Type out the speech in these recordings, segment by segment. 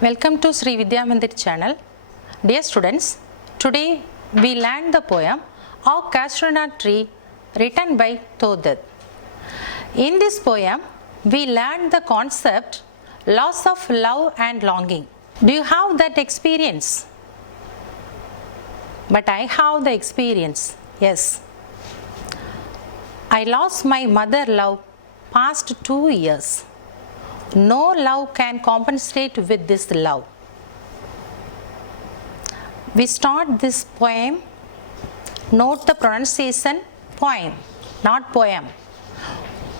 Welcome to Sri Vidya Mandir channel. Dear students, today we learn the poem Our Casuarina Tree written by Todat. In this poem, we learn the concept loss of love and longing. Do you have that experience? But I have the experience, yes. I lost my mother love past 2 years. No love can compensate with this love. We start this poem. Note the pronunciation, poem, not poem.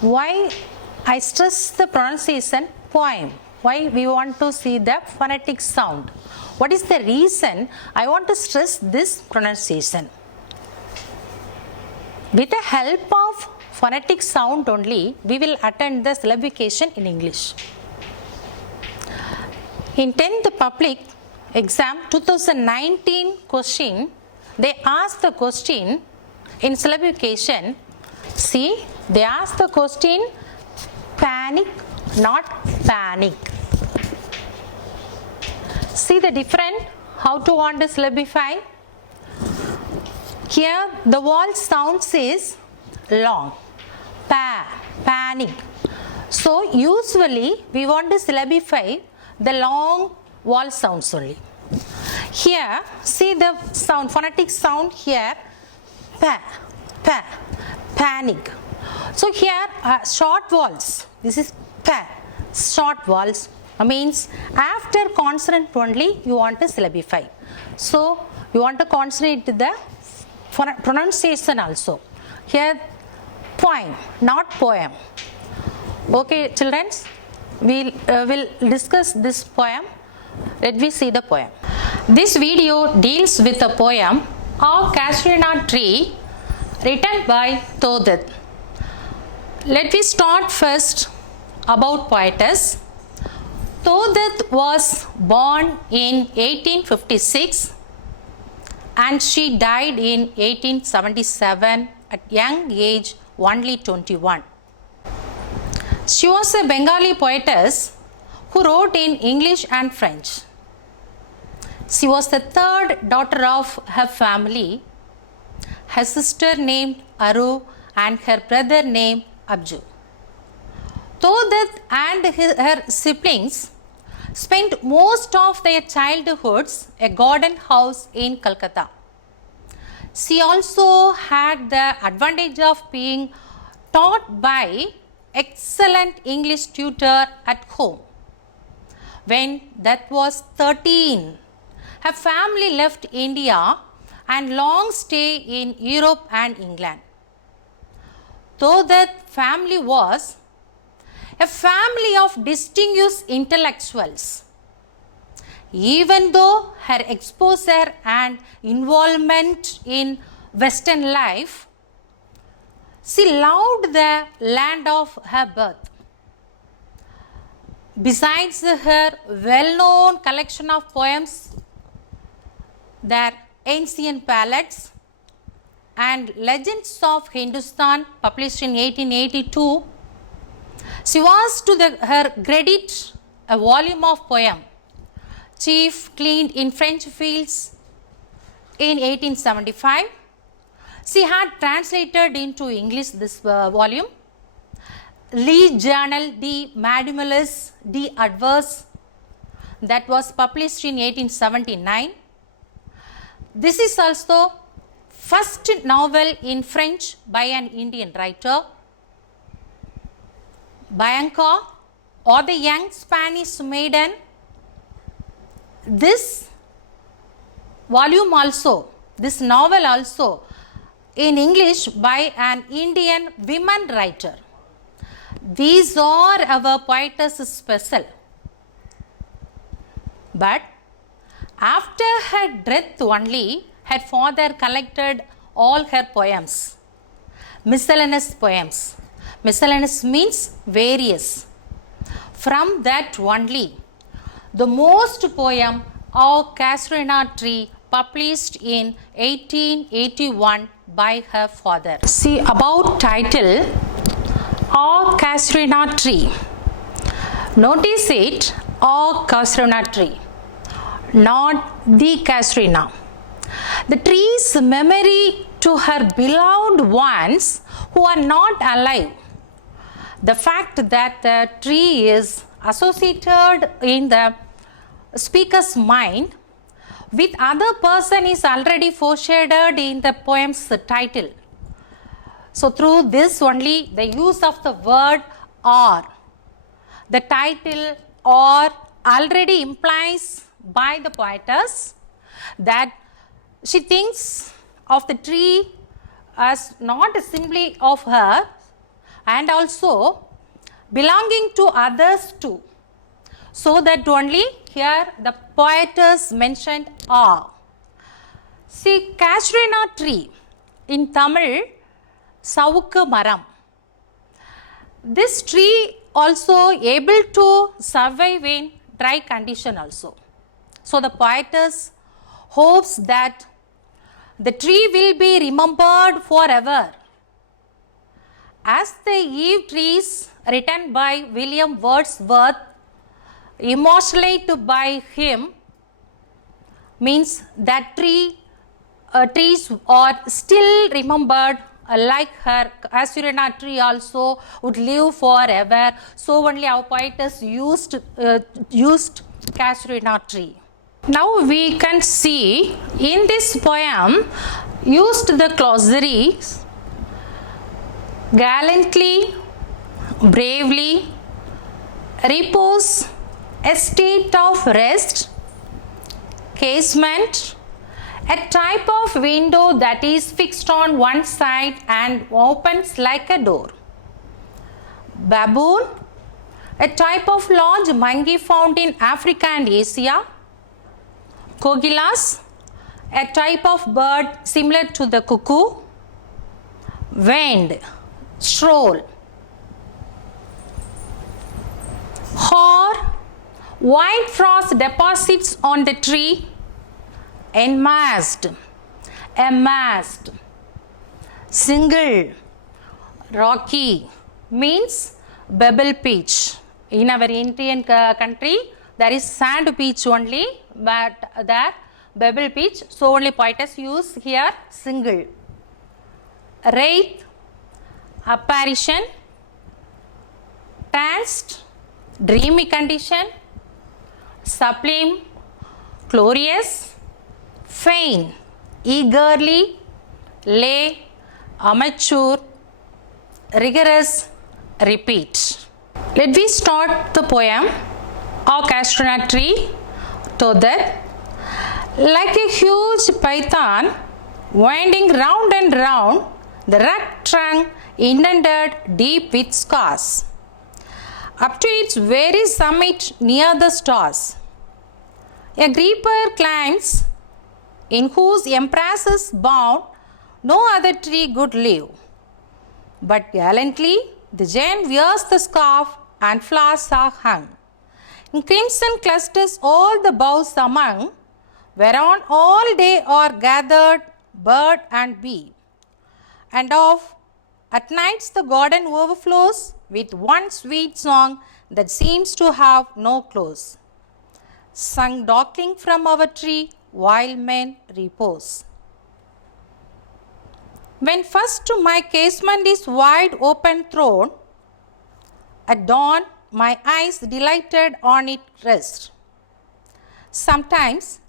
Why I stress the pronunciation, poem? Why we want to see the phonetic sound? What is the reason I want to stress this pronunciation? With the help of phonetic sound only, we will attend the syllabification in English. In 10th public exam 2019 question, they asked the question in syllabification. See, they asked the question panic, not panic. See the difference, how to want to syllabify? Here the vowel sounds is long. Panic. So usually we want to syllabify the long vowel sounds only. Here see the sound, phonetic sound here, panic. So here short vowels, this is short vowels, means after consonant only you want to syllabify. So you want to concentrate the pronunciation also. Here poem, not poem. Okay, children, we will discuss this poem. Let me see the poem. This video deals with the poem Our Casuarina Tree written by Todat. Let me start first about poetess. Todat was born in 1856 and she died in 1877 at young age only 21. She was a Bengali poetess who wrote in English and French. She was the third daughter of her family. Her sister named Aru and her brother named Abju. Todat and her siblings spent most of their childhoods at a garden house in Calcutta. She also had the advantage of being taught by excellent English tutor at home. When that was 13, her family left India and long stay in Europe and England. Though that family was a family of distinguished intellectuals, even though her exposure and involvement in Western life, she loved the land of her birth. Besides her well-known collection of poems, their Ancient Ballads and Legends of Hindustan, published in 1882, she was to her credit a volume of poem, Chief Cleaned in French Fields, in 1875. She had translated into English this volume. Lee Journal de Mademoiselles d'Adverse, that was published in 1879. This is also first novel in French by an Indian writer. Bianca or the Young Spanish Maiden. This volume also, this novel also in English by an Indian woman writer. These are our poetess special. But after her death only, her father collected all her poems, miscellaneous poems. Miscellaneous means various. From that only, the most poem Our Casuarina Tree, published in 1881 by her father. See about title Our Casuarina Tree. Notice it, A casuarina tree, not the casuarina. The tree's memory to her beloved ones who are not alive. The fact that the tree is associated in the speaker's mind with other person is already foreshadowed in the poem's title. So through this only the use of the word or, the title or already implies by the poetess that she thinks of the tree as not simply of her and also belonging to others too. So that only here the poetess mentioned are. See, casuarina tree in Tamil, Savukku Maram. This tree also able to survive in dry condition also. So the poetess hopes that the tree will be remembered forever. As the Eve trees written by William Wordsworth, immortalized by him, means that trees are still remembered like her casuarina tree also would live forever. So only our poetess used casuarina tree. Now we can see in this poem used the glossaries gallantly, bravely, repose, a state of rest, casement, a type of window that is fixed on one side and opens like a door. Baboon, a type of large monkey found in Africa and Asia. Kogilas, a type of bird similar to the cuckoo. Wind, stroll. Hoar, white frost deposits on the tree. Enmasked, amassed. Single, rocky, means pebble beach. In our Indian country, there is sand beach only, but there pebble beach. So only poetess use here single. Wraith, apparition. Tranced, dreamy condition. Sublime, glorious. Feign, eagerly. Lay, amateur. Rigorous, repeat. Let me start the poem. A casuarina tree to that, like a huge python winding round and round, the rugged trunk indented deep with scars, up to its very summit near the stars. A creeper climbs, in whose embraces bound no other tree could live. But gallantly the giant wears the scarf and flowers are hung. In crimson clusters all the boughs among, whereon all day are gathered bird and bee. And at nights the garden overflows with one sweet song that seems to have no close, sung darkling from our tree while men repose. When first to my casement is wide open thrown, at dawn my eyes delighted on it rest. Sometimes,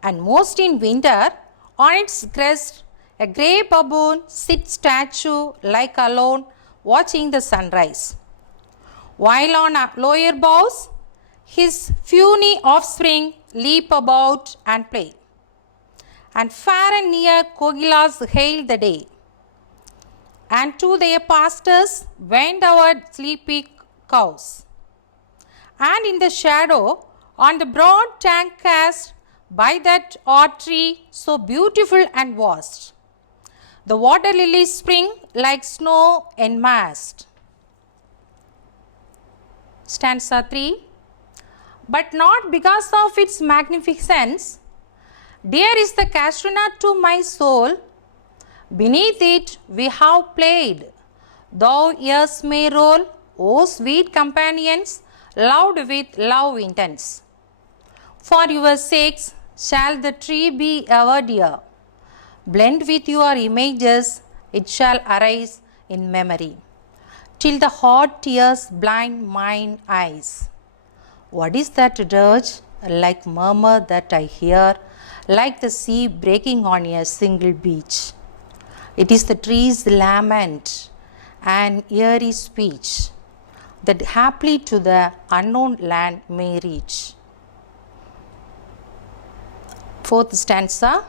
and most in winter, on its crest a grey baboon sits statue like alone watching the sunrise, while on lower boughs his puny offspring leap about and play. And far and near Kogilas hail the day, and to their pastures wend our sleepy cows. And in the shadow on the broad tank cast by that odd tree so beautiful and vast, the water lilies spring like snow enmassed. Stanza 3. But not because of its magnificence, dear is the casuarina to my soul. Beneath it we have played, though years may roll, O sweet companions, loved with love intense. For your sakes shall the tree be ever dear. Blend with your images, it shall arise in memory, till the hot tears blind mine eyes. What is that dirge, like murmur that I hear, like the sea breaking on a single beach? It is the tree's lament, an eerie speech, that haply to the unknown land may reach. Fourth stanza.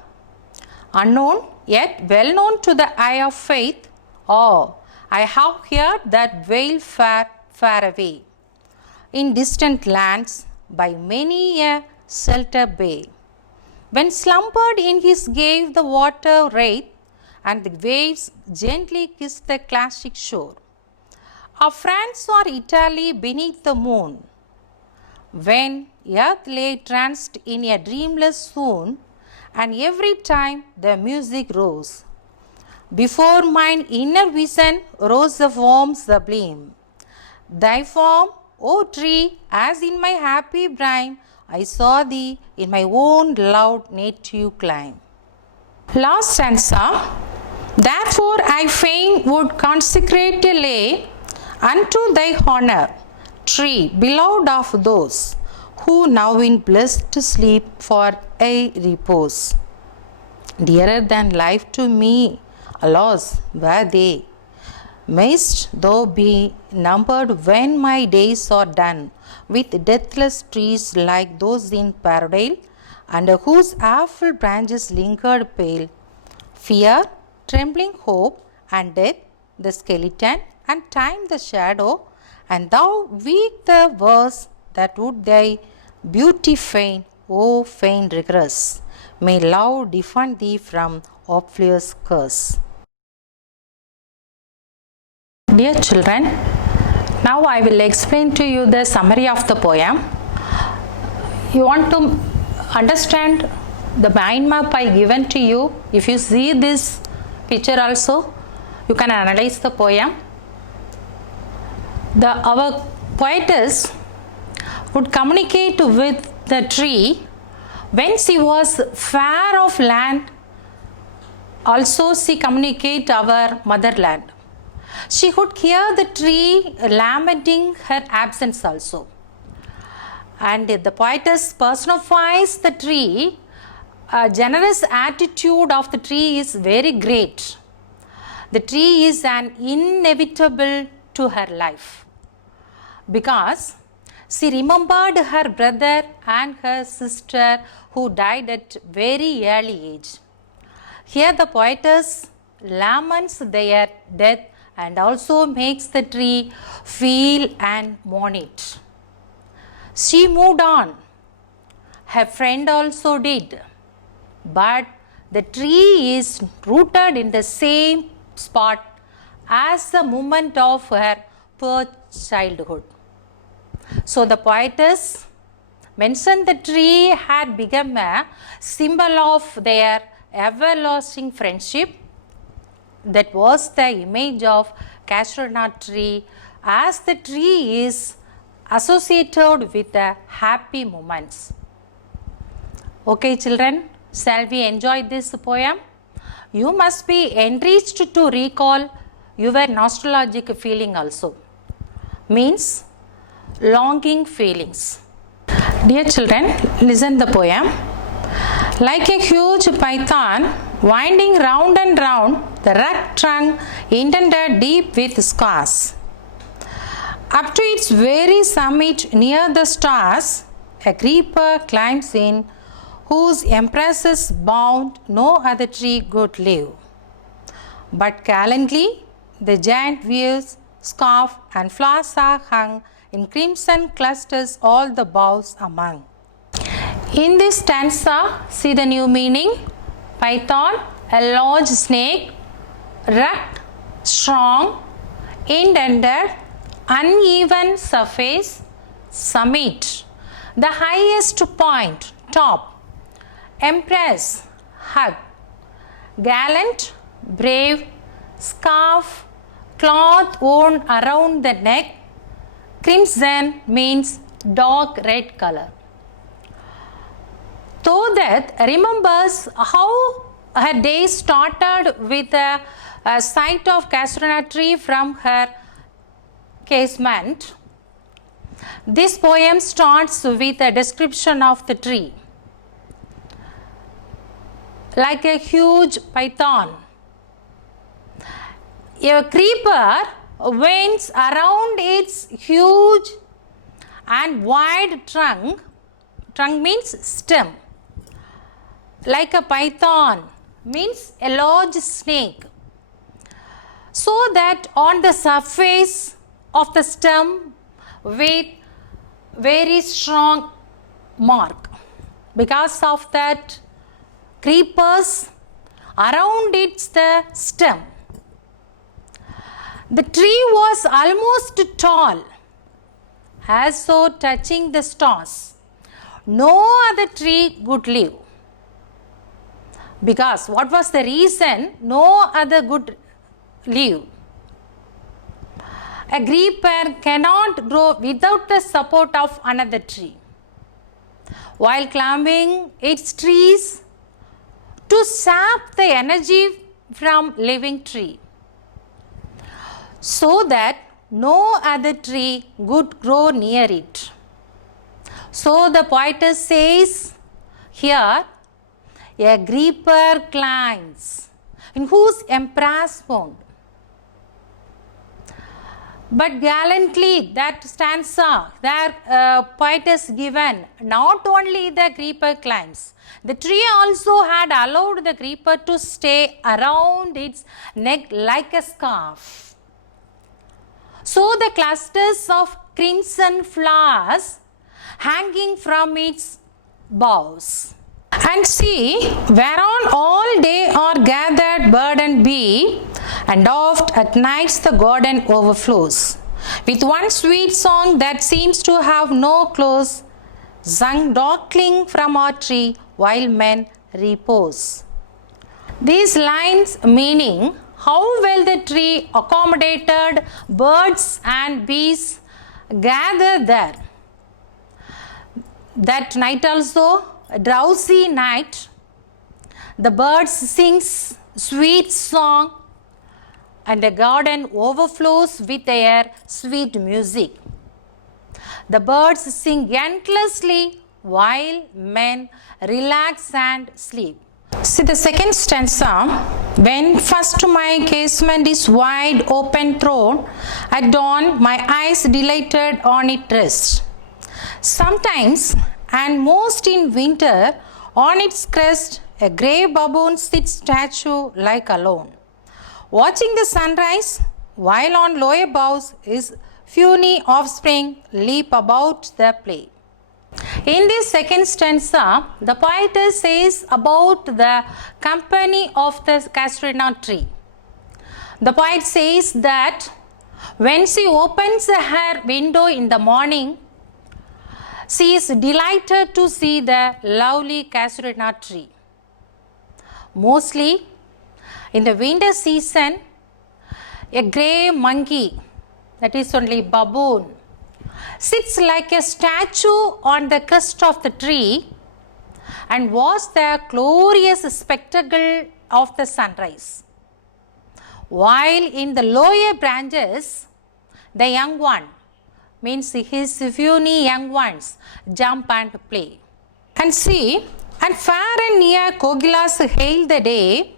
Unknown, yet well known to the eye of faith, oh, I have heard that wail far, far away, in distant lands, by many a shelter bay. When slumbered in his cave the water wraith, and the waves gently kissed the classic shore, of France or Italy beneath the moon, when earth lay tranced in a dreamless swoon, and every time the music rose, before mine inner vision rose the form sublime. Thy form, O tree, as in my happy prime, I saw thee in my own loud native clime. Last stanza. Therefore I fain would consecrate a lay unto thy honor, tree, beloved of those who now in blessed sleep for a repose. Dearer than life to me, alas, were they. Mayst thou be numbered when my days are done with deathless trees like those in Paradale, under whose awful branches lingered pale fear, trembling hope, and death the skeleton, and time the shadow, and thou weak the verse that would thy beauty fain, O fain regress. May love defend thee from Orpheus' curse. Dear children, now I will explain to you the summary of the poem. You want to understand the mind map I given to you. If you see this picture also, you can analyze the poem. Our poetess would communicate with the tree when she was far off land. Also she communicate our motherland. She could hear the tree lamenting her absence also. And the poetess personifies the tree. A generous attitude of the tree is very great. The tree is an inevitable to her life, because she remembered her brother and her sister who died at very early age. Here the poetess laments their death and also makes the tree feel and mourn it. She moved on. Her friend also did. But the tree is rooted in the same spot as the moment of her poor childhood. So the poetess mentioned the tree had become a symbol of their everlasting friendship. That was the image of castor nut tree, as the tree is associated with the happy moments. Okay children, shall we enjoy this poem? You must be enriched to recall your nostalgic feeling also. Means longing feelings. Dear children, listen the poem. Like a huge python winding round and round, the rugged trunk indented deep with scars. Up to its very summit near the stars, a creeper climbs in, whose empresses bound no other tree could live. But gallantly the giant wears scarf and flowers are hung in crimson clusters all the boughs among. In this stanza, see the new meaning. Python, a large snake, rugged, strong, indented, uneven surface, summit, the highest point, top, empress, hug, gallant, brave, scarf, cloth worn around the neck, crimson means dark red color. Toadette remembers how her day started with a sight of casuarina tree from her casement. This poem starts with a description of the tree. Like a huge python, a creeper winds around its huge and wide trunk. Trunk means stem. Like a python means a large snake. So that on the surface of the stem with very strong mark. Because of that, creepers around its the stem. The tree was almost tall, as so touching the stars. No other tree could live. Because what was the reason? No other could live. A creeper cannot grow without the support of another tree. While climbing its trees to sap the energy from living tree, so that no other tree could grow near it. So the poetess says here, a creeper climbs, in whose empressment. But gallantly that stanza, their poetess given, not only the creeper climbs, the tree also had allowed the creeper to stay around its neck like a scarf. So the clusters of crimson flowers hanging from its boughs. And see, whereon all day are gathered bird and bee, and oft at nights the garden overflows, with one sweet song that seems to have no close, sung darkling from our tree while men repose. These lines meaning how well the tree accommodated birds and bees gathered there. That night also, a drowsy night, the birds sings sweet song and the garden overflows with their sweet music. The birds sing endlessly while men relax and sleep. See the second stanza. When first my casement is wide open thrown, at dawn my eyes delighted on it rest. Sometimes and most in winter, on its crest a grey baboon sits statue like alone, watching the sunrise, while on lower boughs his puny offspring leap about the play. In this second stanza, the poetess says about the company of the casuarina tree. The poet says that when she opens her window in the morning, she is delighted to see the lovely casuarina tree. Mostly in the winter season, a grey monkey, that is only baboon, sits like a statue on the crest of the tree and watches the glorious spectacle of the sunrise. While in the lower branches, the young one, means his puny young ones, jump and play. And see, and far and near Kogilas hail the day,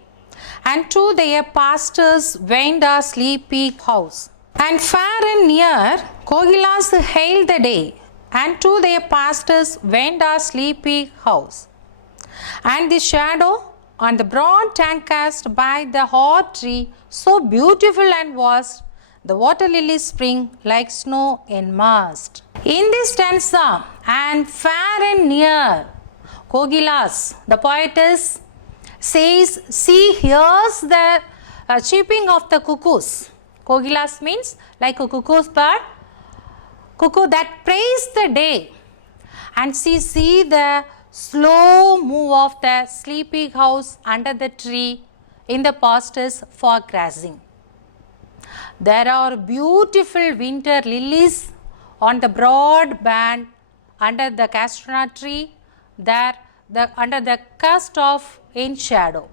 and to their pastors went our sleepy house. And far and near Kogilas hail the day, and to their pastors went our sleepy house. And the shadow on the broad tank cast by the hot tree, so beautiful and vast, the water lilies spring like snow in mast. In this stanza, and far and near Kogilas, the poetess says she hears the chirping of the cuckoos. Kogilas means like a cuckoo's bird, cuckoo that praise the day, and she see the slow move of the sleepy house under the tree in the pastures for grazing. There are beautiful winter lilies on the broad band under the castor tree, there under the cusp of in shadow.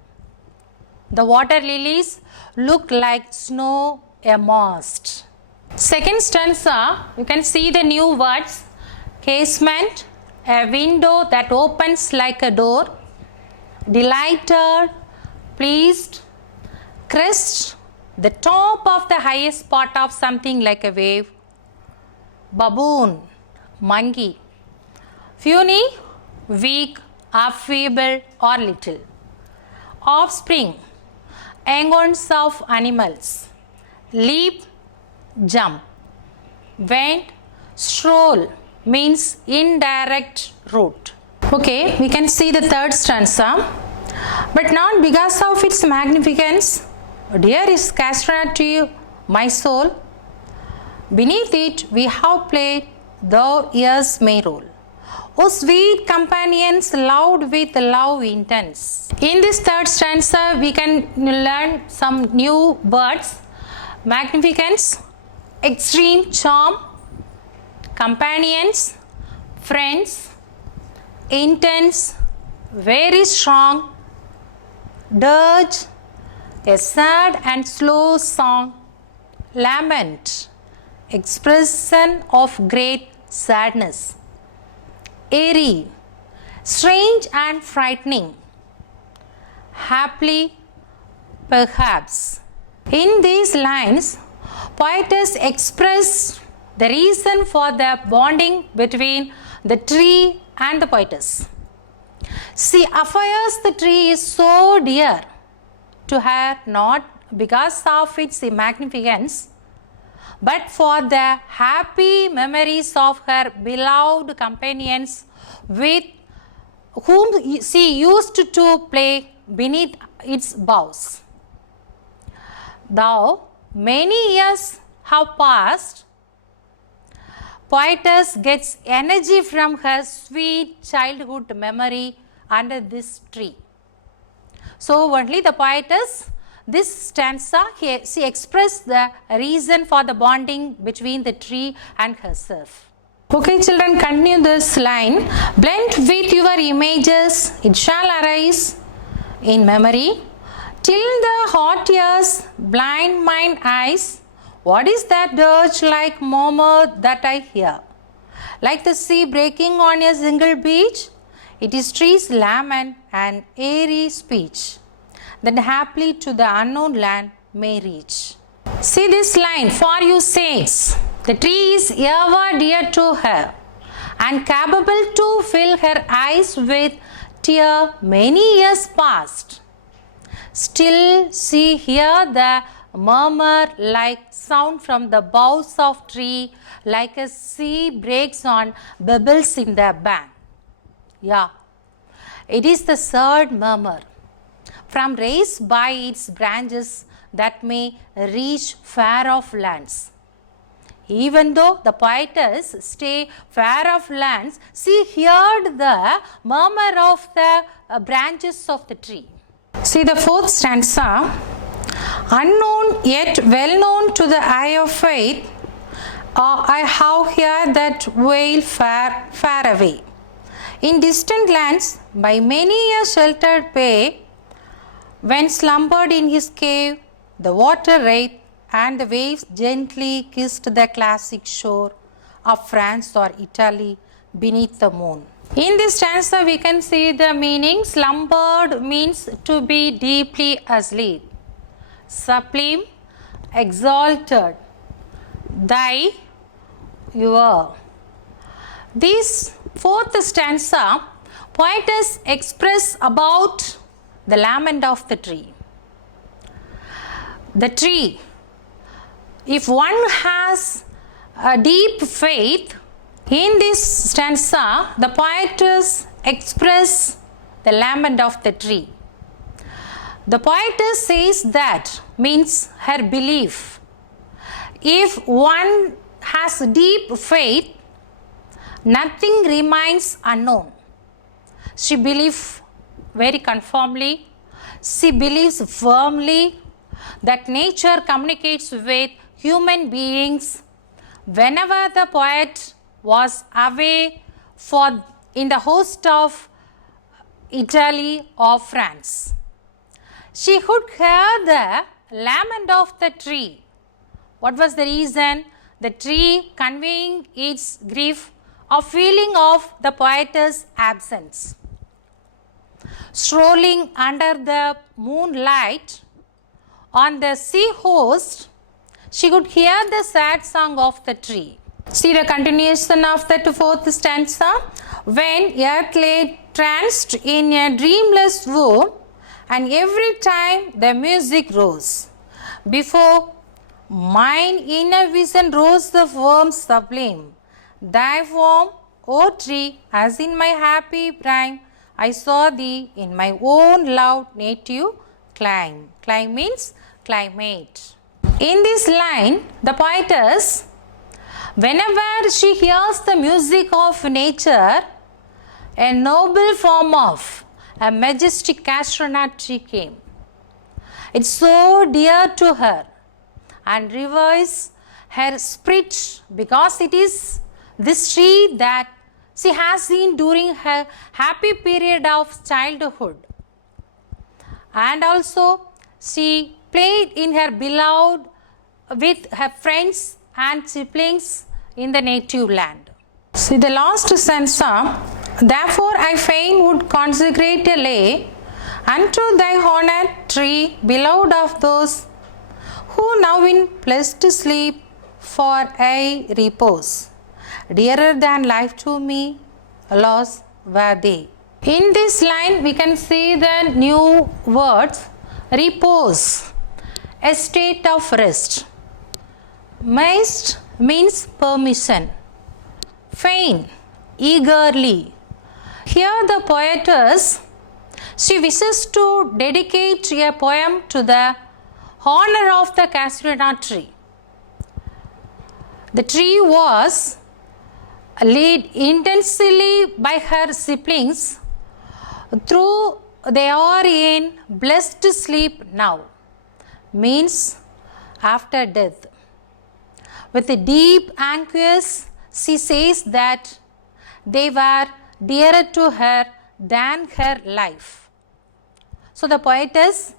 The water lilies look like snow amongst. Second stanza, you can see the new words: casement, a window that opens like a door, delighted, pleased, crest, the top of the highest part of something like a wave, baboon, monkey, puny, weak, or feeble or little, offspring, agons of animals, leap, jump, went, stroll means indirect route. Okay, we can see the third stanza. But not because of its magnificence, dear is castor tree, my soul. Beneath it we have played, though years may roll. O sweet companions, loved with love intense. In this third stanza, we can learn some new words: magnificence, extreme charm, companions, friends, intense, very strong, dirge, a sad and slow song, lament, expression of great sadness, airy, strange and frightening, happily, perhaps. In these lines, poetess expressed the reason for the bonding between the tree and the poetess. She affirms the tree is so dear to her not because of its magnificence, but for the happy memories of her beloved companions with whom she used to play beneath its boughs. Though many years have passed, poetess gets energy from her sweet childhood memory under this tree. So only the poetess, this stanza, she expressed the reason for the bonding between the tree and herself. Okay children, continue this line. Blend with your images, it shall arise in memory, till the hot years blind mine eyes. What is that dirge like murmur that I hear? Like the sea breaking on a single beach, it is trees' lament and airy speech, that happily to the unknown land may reach. See this line: for you saints, the tree is ever dear to her, and capable to fill her eyes with tear many years past. Still she hear the murmur like sound from the boughs of tree, like a sea breaks on bubbles in the bank. Yeah, it is the third murmur from raised by its branches that may reach far off lands. Even though the poetess stay far off lands, she heard the murmur of the branches of the tree. See the fourth stanza. Unknown yet well known to the eye of faith, I have heard that wail far, far away. In distant lands, by many a sheltered bay, when slumbered in his cave, the water wraith and the waves gently kissed the classic shore of France or Italy beneath the moon. In this stanza, we can see the meaning. Slumbered means to be deeply asleep. Sublime, exalted, thy, your. This fourth stanza, poetess express about the lament of the tree. The tree, if one has a deep faith, in this stanza, the poetess express the lament of the tree. The poetess says that means her belief. If one has deep faith, nothing remains unknown. She believes very conformably, she believes firmly that nature communicates with human beings whenever the poet was away in the host of Italy or France. She could hear the lament of the tree. What was the reason? The tree conveying its grief or feeling of the poet's absence. Strolling under the moonlight on the sea host, she could hear the sad song of the tree. See the continuation of the fourth stanza. When earth lay tranced in a dreamless woe, and every time the music rose, before mine inner vision rose the form sublime. Thy form, O tree, as in my happy prime, I saw thee in my own loved native clime. Clime means climate. In this line, the poetess, whenever she hears the music of nature, a noble form of a majestic castronut tree came. It's so dear to her and revives her spirit because it is this tree that she has seen during her happy period of childhood. And also she played in her beloved with her friends and siblings in the native land. See the last stanza. Therefore I fain would consecrate a lay unto thy honored tree, beloved of those who now in blessed sleep for a repose. Dearer than life to me, alas, were they. In this line we can see the new words, repose, a state of rest. Maist means permission. Fain, eagerly. Here the poetess, she wishes to dedicate a poem to the honor of the castronut tree. The tree was led intensely by her siblings through they are in blessed sleep now, means after death. With a deep anguish, she says that they were dearer to her than her life. So the poetess,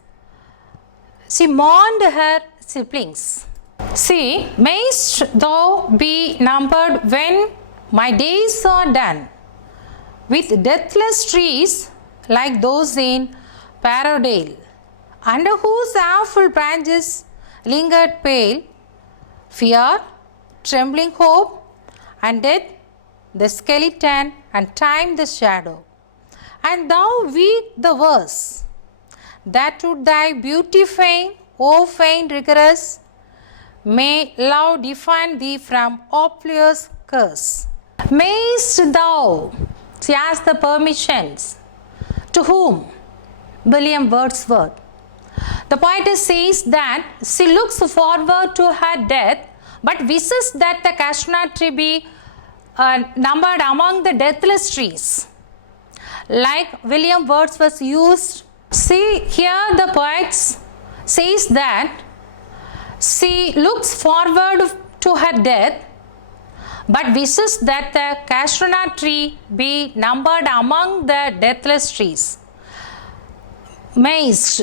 she mourned her siblings. See, mayst thou be numbered when my days are done, with deathless trees like those in Paradale, under whose awful branches lingered pale fear, trembling hope, and death the skeleton, and time the shadow. And thou weak the verse that would thy beauty feign, O fain rigorous, may love defend thee from Opplius' curse. Mayst thou, she asked the permissions. To whom? William Wordsworth. The poetess says that she looks forward to her death, but wishes that the castronut tree be numbered among the deathless trees. Like William Wordsworth used, see here the poet says that she looks forward to her death, but wishes that the castronut tree be numbered among the deathless trees. Mayst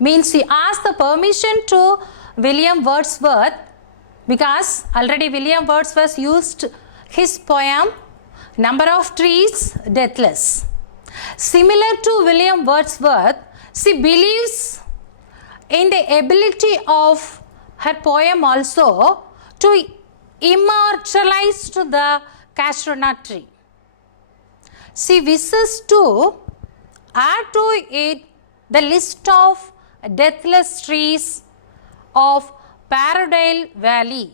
means she asked the permission to William Wordsworth because already William Wordsworth used his poem Number of Trees Deathless. Similar to William Wordsworth, she believes in the ability of her poem also to immortalize the castronut tree. She wishes to add to it the list of deathless trees of Paradale Valley.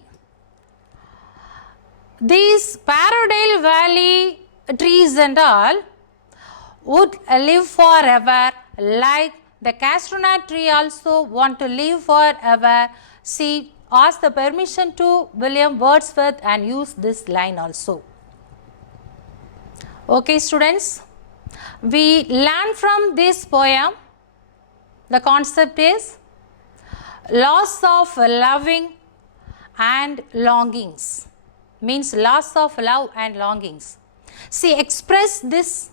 These Paradale Valley trees and all would live forever, like the castronut tree also want to live forever. She asked the permission to William Wordsworth and used this line also. Okay students, we learn from this poem, the concept is loss of loving and longings. means loss of love and longings. She expressed this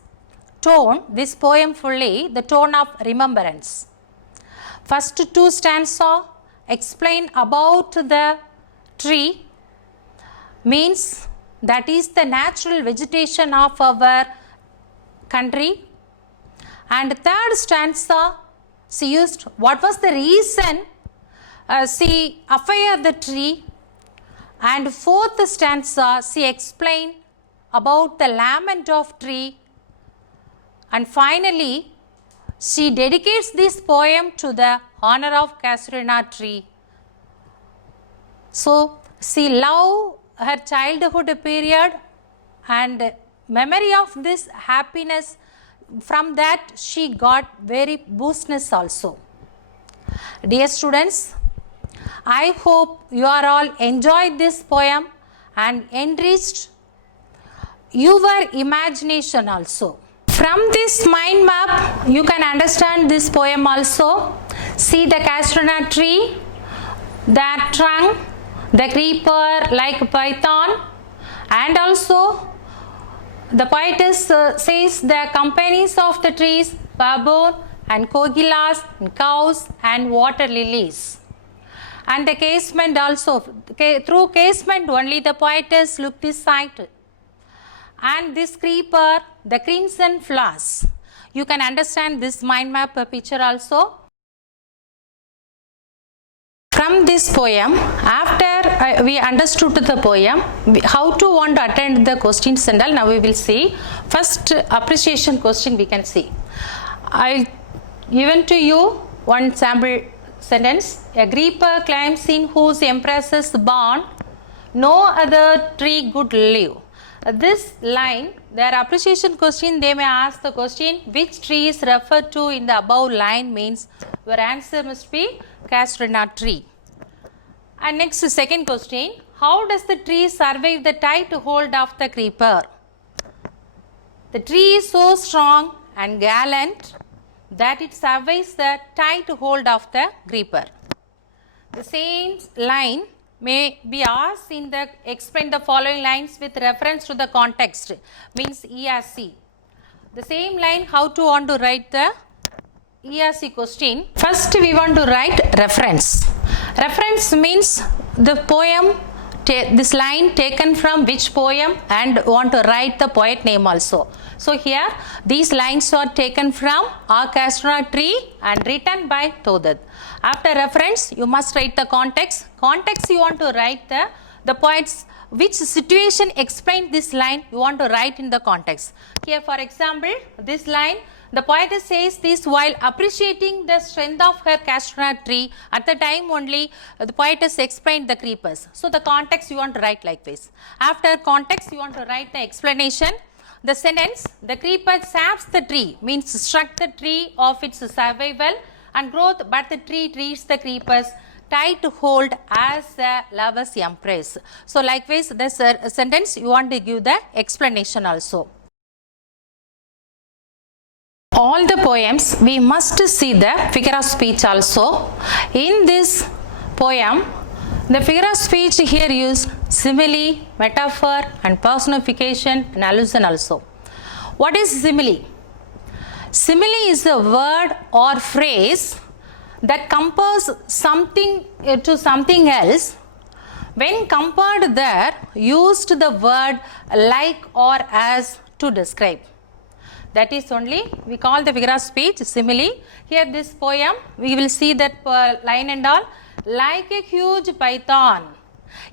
tone, this poem fully, the tone of remembrance. First two stanza explain about the tree, means that is the natural vegetation of our country. And third stanza she used what was the reason she affair the tree. And fourth stanza she explained about the lament of tree. And finally she dedicates this poem to the honor of casuarina tree. So she loved her childhood period and memory of this happiness, from that she got very boostness also. Dear students, I hope you are all enjoyed this poem and enriched your imagination also. From this mind map you can understand this poem also. See the casuarina tree, that trunk, the creeper like python, and also the poetess says the companies of the trees, baboon and kogilas and cows and water lilies. And the casement also, through casement only the poetess looked this sight. And this creeper, the crimson flowers. You can understand this mind map picture also. From this poem, after we understood the poem, how to want to attend the questions and all, now we will see. First appreciation question we can see. I given to you one sample sentence. A creeper climbs in whose empress's barn, no other tree could live. This line, their appreciation question, they may ask the question, which tree is referred to in the above line, means your answer must be casuarina tree. And next, second question, how does the tree survive the tight hold of the creeper? The tree is so strong and gallant that it survives the tight hold of the creeper. The same line may be asked in the explain the following lines with reference to the context, means ERC. The same line, how to want to write the ERC question. First we want to write reference. Reference means the poem, this line taken from which poem, and want to write the poet name also. So here these lines are taken from Our Casuarina Tree and written by Todad. After reference you must write the context. Context you want to write the poet's which situation explained this line, you want to write in the context. Here for example, this line, the poetess says this while appreciating the strength of her casuarina tree. At the time only the poetess explained the creepers. So the context you want to write like this. After context you want to write the explanation. The sentence, the creeper saps the tree, means struck the tree of its survival and growth, but the tree treats the creepers tight hold as a lover's embrace. So likewise the sentence you want to give the explanation also. All the poems we must see the figure of speech also. In this poem the figure of speech here used simile, metaphor and personification and allusion also. What is simile? Simile is a word or phrase that compares something to something else. When compared there, used the word like or as to describe. That is only we call the figure of speech simile. Here this poem we will see that line and all, like a huge python.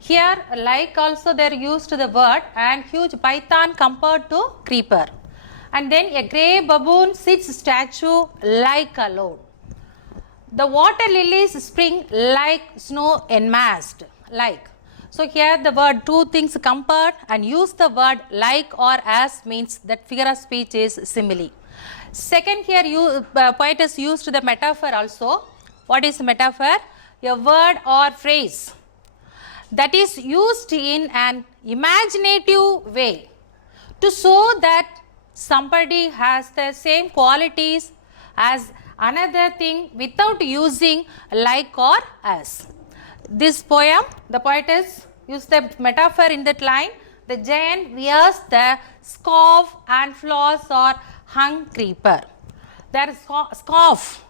Here like also they are used the word and huge python compared to creeper. And then a grey baboon sits statue like alone. The water lilies spring like snow enmassed, like. So here the word two things compared and use the word like or as means that figure of speech is simile. Second here poetess used the metaphor also. What is metaphor? A word or phrase that is used in an imaginative way to show that somebody has the same qualities as another thing without using like or as. This poem the poetess use the metaphor in that line. The giant wears the scarf and flaws or hung creeper. There is scarf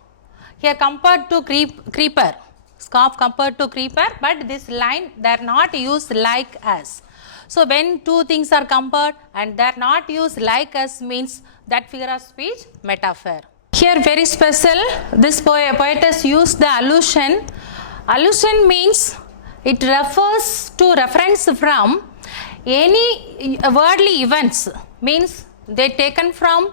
here compared to creeper. Scarf compared to creeper, but this line they are not used like as. So when two things are compared and they are not used like as means that figure of speech metaphor. Here very special, this poetess used the allusion. Allusion means it refers to reference from any worldly events, means they taken from,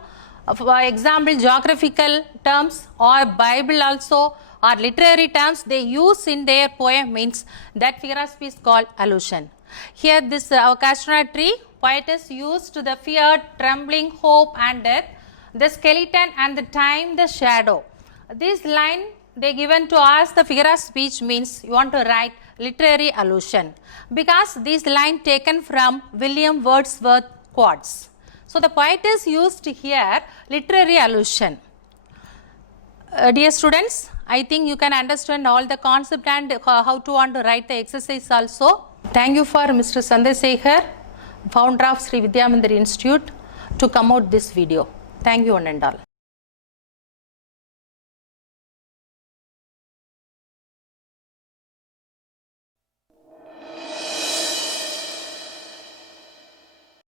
for example, geographical terms or Bible also, or literary terms they use in their poem, means that figure of speech called allusion. Here this castor tree, poetess used the fear, trembling, hope and death, the skeleton and the time, the shadow. This line they given to us the figure of speech means you want to write literary allusion, because this line taken from William Wordsworth quotes. So the poetess used here literary allusion. Dear students, I think you can understand all the concept and how to want to write the exercise also. Thank you for Mr. Sandesekhar, founder of Sri Vidya Mandir Institute, to come out this video. Thank you one and all.